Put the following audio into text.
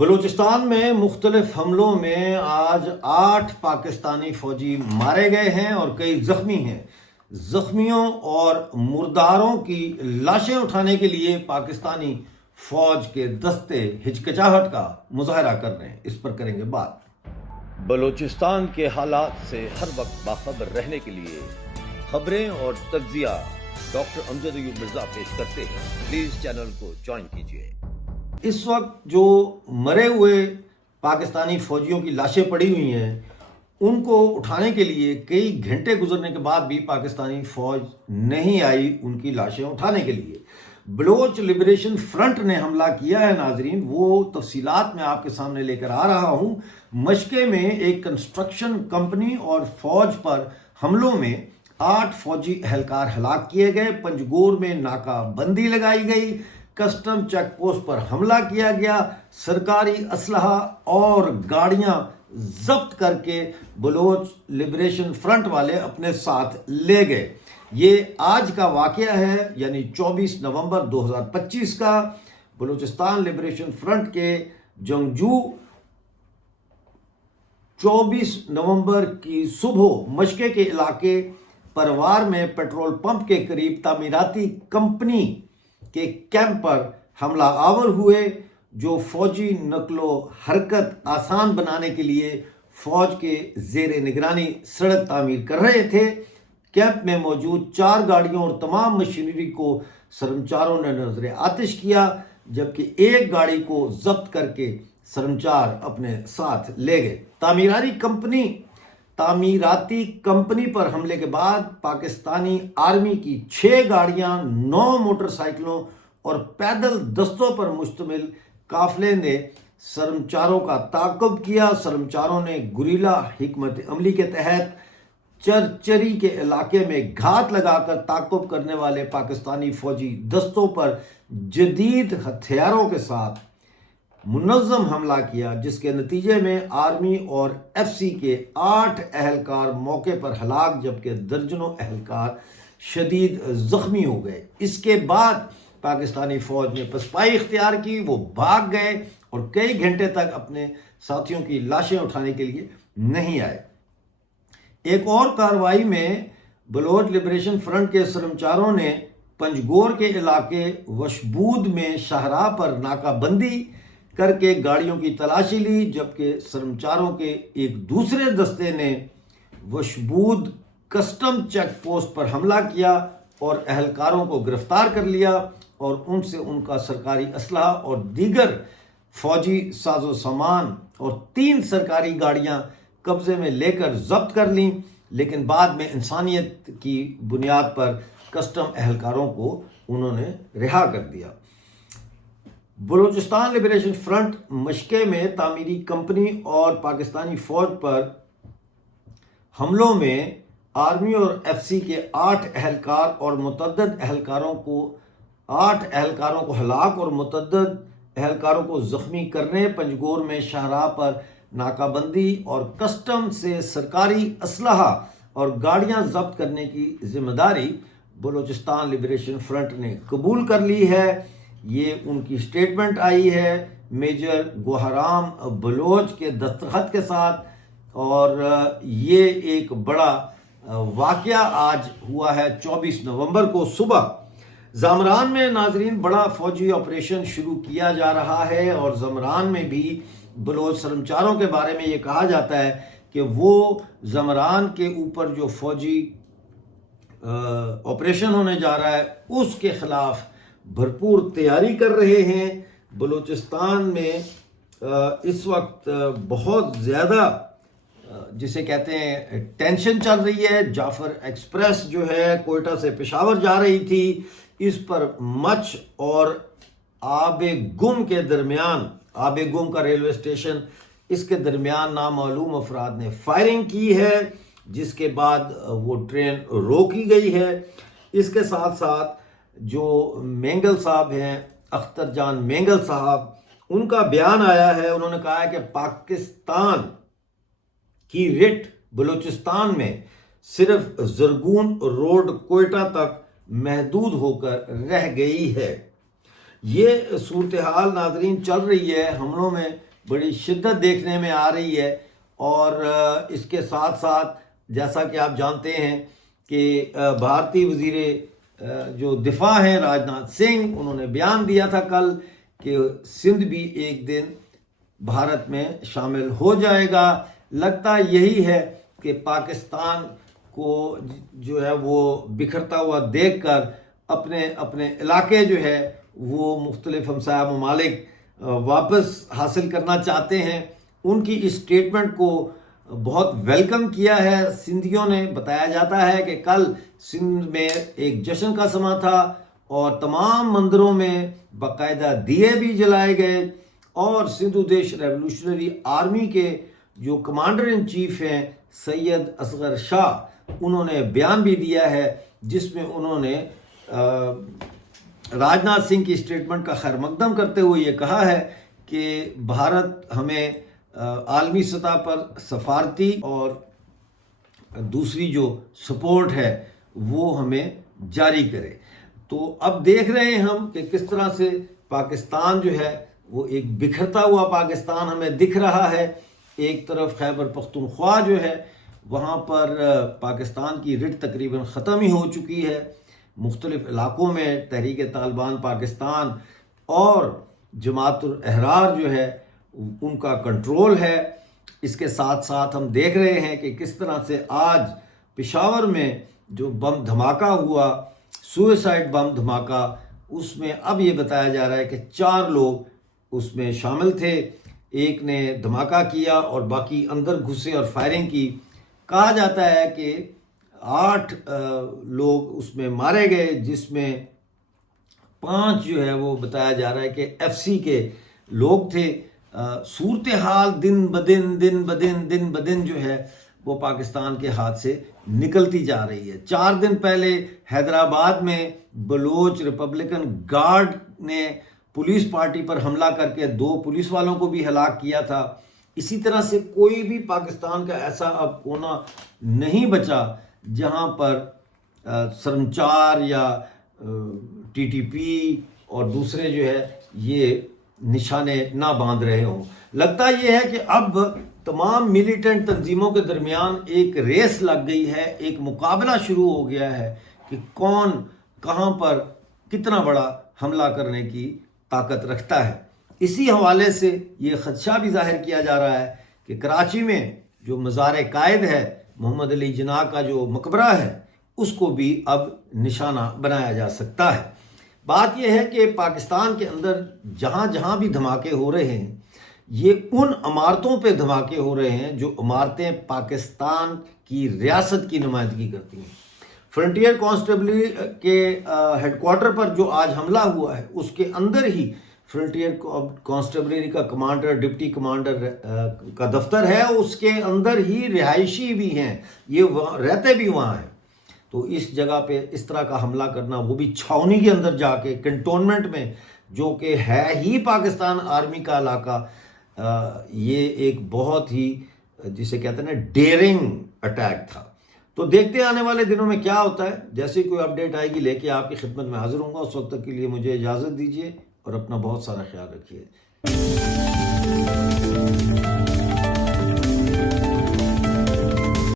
بلوچستان میں مختلف حملوں میں آج 8 پاکستانی فوجی مارے گئے ہیں اور کئی زخمی ہیں۔ زخمیوں اور مرداروں کی لاشیں اٹھانے کے لیے پاکستانی فوج کے دستے ہچکچاہٹ کا مظاہرہ کر رہے ہیں۔ اس پر کریں گے بات۔ بلوچستان کے حالات سے ہر وقت باخبر رہنے کے لیے خبریں اور تجزیہ ڈاکٹر امجد ایوب مرزا پیش کرتے ہیں۔ پلیز چینل کو جوائن کیجیے۔ اس وقت جو مرے ہوئے پاکستانی فوجیوں کی لاشیں پڑی ہوئی ہیں، ان کو اٹھانے کے لیے کئی گھنٹے گزرنے کے بعد بھی پاکستانی فوج نہیں آئی ان کی لاشیں اٹھانے کے لیے۔ بلوچ لبریشن فرنٹ نے حملہ کیا ہے ناظرین، وہ تفصیلات میں آپ کے سامنے لے کر آ رہا ہوں۔ مشقے میں ایک کنسٹرکشن کمپنی اور فوج پر حملوں میں 8 فوجی اہلکار ہلاک کیے گئے۔ پنجگور میں ناکہ بندی لگائی گئی، کسٹم چیک پوسٹ پر حملہ کیا گیا، سرکاری اسلحہ اور گاڑیاں ضبط کر کے بلوچ لبریشن فرنٹ والے اپنے ساتھ لے گئے۔ یہ آج کا واقعہ ہے، یعنی 24 نومبر 2025 کا۔ بلوچستان لبریشن فرنٹ کے جنگجو 24 نومبر کی صبح مشقے کے علاقے پروار میں پیٹرول پمپ کے قریب تعمیراتی کمپنی کے کیمپ پر حملہ آور ہوئے، جو فوجی نقل و حرکت آسان بنانے کے لیے فوج کے زیر نگرانی سڑک تعمیر کر رہے تھے۔ کیمپ میں موجود 4 گاڑیوں اور تمام مشینری کو سرمچاروں نے نظر آتش کیا، جبکہ ایک گاڑی کو ضبط کر کے سرمچار اپنے ساتھ لے گئے۔ تعمیراتی کمپنی پر حملے کے بعد پاکستانی آرمی کی 6 گاڑیاں، 9 موٹر سائیکلوں اور پیدل دستوں پر مشتمل قافلے نے سرمچاروں کا تعاقب کیا۔ سرمچاروں نے گوریلا حکمت عملی کے تحت چرچری کے علاقے میں گھات لگا کر تعاقب کرنے والے پاکستانی فوجی دستوں پر جدید ہتھیاروں کے ساتھ منظم حملہ کیا، جس کے نتیجے میں آرمی اور ایف سی کے 8 اہلکار موقع پر ہلاک، جبکہ درجنوں اہلکار شدید زخمی ہو گئے۔ اس کے بعد پاکستانی فوج نے پسپائی اختیار کی، وہ بھاگ گئے اور کئی گھنٹے تک اپنے ساتھیوں کی لاشیں اٹھانے کے لیے نہیں آئے۔ ایک اور کارروائی میں بلوچ لبریشن فرنٹ کے سرمچاروں نے پنجگور کے علاقے وشبود میں شاہراہ پر ناکہ بندی کر کے گاڑیوں کی تلاشی لی، جبکہ سرمچاروں کے ایک دوسرے دستے نے وشبود کسٹم چیک پوسٹ پر حملہ کیا اور اہلکاروں کو گرفتار کر لیا اور ان سے ان کا سرکاری اسلحہ اور دیگر فوجی ساز و سامان اور 3 سرکاری گاڑیاں قبضے میں لے کر ضبط کر لیں، لیکن بعد میں انسانیت کی بنیاد پر کسٹم اہلکاروں کو انہوں نے رہا کر دیا۔ بلوچستان لبریشن فرنٹ مشقے میں تعمیری کمپنی اور پاکستانی فوج پر حملوں میں آرمی اور ایف سی کے 8 اہلکار اور متعدد اہلکاروں کو ہلاک اور متعدد اہلکاروں کو زخمی کرنے، پنجگور میں شاہراہ پر ناکہ بندی اور کسٹم سے سرکاری اسلحہ اور گاڑیاں ضبط کرنے کی ذمہ داری بلوچستان لبریشن فرنٹ نے قبول کر لی ہے۔ یہ ان کی سٹیٹمنٹ آئی ہے میجر گوہرام بلوچ کے دستخط کے ساتھ، اور یہ ایک بڑا واقعہ آج ہوا ہے 24 نومبر کو صبح۔ زمران میں ناظرین بڑا فوجی آپریشن شروع کیا جا رہا ہے، اور زمران میں بھی بلوچ سرمچاروں کے بارے میں یہ کہا جاتا ہے کہ وہ زمران کے اوپر جو فوجی آپریشن ہونے جا رہا ہے اس کے خلاف بھرپور تیاری کر رہے ہیں۔ بلوچستان میں اس وقت بہت زیادہ جسے کہتے ہیں ٹینشن چل رہی ہے۔ جعفر ایکسپریس جو ہے کوئٹہ سے پشاور جا رہی تھی، اس پر مچھ اور آب گم کے درمیان، آب گم کا ریلوے اسٹیشن، اس کے درمیان نامعلوم افراد نے فائرنگ کی ہے، جس کے بعد وہ ٹرین روکی گئی ہے۔ اس کے ساتھ ساتھ جو مینگل صاحب ہیں، اختر جان مینگل صاحب، ان کا بیان آیا ہے، انہوں نے کہا ہے کہ پاکستان کی رٹ بلوچستان میں صرف زرگون روڈ کوئٹہ تک محدود ہو کر رہ گئی ہے۔ یہ صورتحال ناظرین چل رہی ہے، حملوں میں بڑی شدت دیکھنے میں آ رہی ہے، اور اس کے ساتھ ساتھ جیسا کہ آپ جانتے ہیں کہ بھارتی وزیر جو دفاع ہیں راجناتھ سنگھ، انہوں نے بیان دیا تھا کل کہ سندھ بھی ایک دن بھارت میں شامل ہو جائے گا۔ لگتا یہی ہے کہ پاکستان کو جو ہے وہ بکھرتا ہوا دیکھ کر اپنے اپنے علاقے جو ہے وہ مختلف ہمسایہ ممالک واپس حاصل کرنا چاہتے ہیں۔ ان کی اس اسٹیٹمنٹ کو بہت ویلکم کیا ہے سندھیوں نے۔ بتایا جاتا ہے کہ کل سندھ میں ایک جشن کا سماں تھا اور تمام مندروں میں باقاعدہ دیے بھی جلائے گئے، اور سندھ دیش ریولوشنری آرمی کے جو کمانڈر ان چیف ہیں سید اصغر شاہ، انہوں نے بیان بھی دیا ہے جس میں انہوں نے راجناتھ سنگھ کی اسٹیٹمنٹ کا خیر مقدم کرتے ہوئے یہ کہا ہے کہ بھارت ہمیں عالمی سطح پر سفارتی اور دوسری جو سپورٹ ہے وہ ہمیں جاری کرے۔ تو اب دیکھ رہے ہیں ہم کہ کس طرح سے پاکستان جو ہے وہ ایک بکھرتا ہوا پاکستان ہمیں دکھ رہا ہے۔ ایک طرف خیبر پختونخوا جو ہے وہاں پر پاکستان کی رٹ تقریباً ختم ہی ہو چکی ہے، مختلف علاقوں میں تحریک طالبان پاکستان اور جماعت الاحرار جو ہے ان کا کنٹرول ہے۔ اس کے ساتھ ساتھ ہم دیکھ رہے ہیں کہ کس طرح سے آج پشاور میں جو بم دھماکہ ہوا، سوئسائڈ بم دھماکہ، اس میں اب یہ بتایا جا رہا ہے کہ 4 لوگ اس میں شامل تھے۔ ایک نے دھماکہ کیا اور باقی اندر گھسے اور فائرنگ کی۔ کہا جاتا ہے کہ 8 لوگ اس میں مارے گئے، جس میں 5 جو ہے وہ بتایا جا رہا ہے کہ FC کے لوگ تھے۔ صورتحال دن بدن جو ہے وہ پاکستان کے ہاتھ سے نکلتی جا رہی ہے۔ 4 دن پہلے حیدرآباد میں بلوچ ریپبلکن گارڈ نے پولیس پارٹی پر حملہ کر کے 2 پولیس والوں کو بھی ہلاک کیا تھا۔ اسی طرح سے کوئی بھی پاکستان کا ایسا اب کونا نہیں بچا جہاں پر سرمچار یا TTP اور دوسرے جو ہے یہ نشانے نہ باندھ رہے ہوں۔ لگتا یہ ہے کہ اب تمام ملیٹنٹ تنظیموں کے درمیان ایک ریس لگ گئی ہے، ایک مقابلہ شروع ہو گیا ہے کہ کون کہاں پر کتنا بڑا حملہ کرنے کی طاقت رکھتا ہے۔ اسی حوالے سے یہ خدشہ بھی ظاہر کیا جا رہا ہے کہ کراچی میں جو مزار قائد ہے محمد علی جناح کا جو مقبرہ ہے اس کو بھی اب نشانہ بنایا جا سکتا ہے۔ بات یہ ہے کہ پاکستان کے اندر جہاں جہاں بھی دھماکے ہو رہے ہیں یہ ان عمارتوں پہ دھماکے ہو رہے ہیں جو عمارتیں پاکستان کی ریاست کی نمائندگی کرتی ہیں۔ فرنٹیئر کانسٹیبلری کے ہیڈ کوارٹر پر جو آج حملہ ہوا ہے اس کے اندر ہی فرنٹیئر کانسٹیبلری کا کمانڈر، ڈپٹی کمانڈر کا دفتر ہے، اس کے اندر ہی رہائشی بھی ہیں، یہ رہتے بھی وہاں ہیں۔ تو اس جگہ پہ اس طرح کا حملہ کرنا، وہ بھی چھاؤنی کے اندر جا کے کنٹونمنٹ میں، جو کہ ہے ہی پاکستان آرمی کا علاقہ، یہ ایک بہت ہی جسے کہتے ہیں نا ڈیرنگ اٹیک تھا۔ تو دیکھتے ہیں آنے والے دنوں میں کیا ہوتا ہے۔ جیسے کوئی اپڈیٹ آئے گی لے کے آپ کی خدمت میں حاضر ہوں گا۔ اس وقت تک کے لیے مجھے اجازت دیجیے اور اپنا بہت سارا خیال رکھیے۔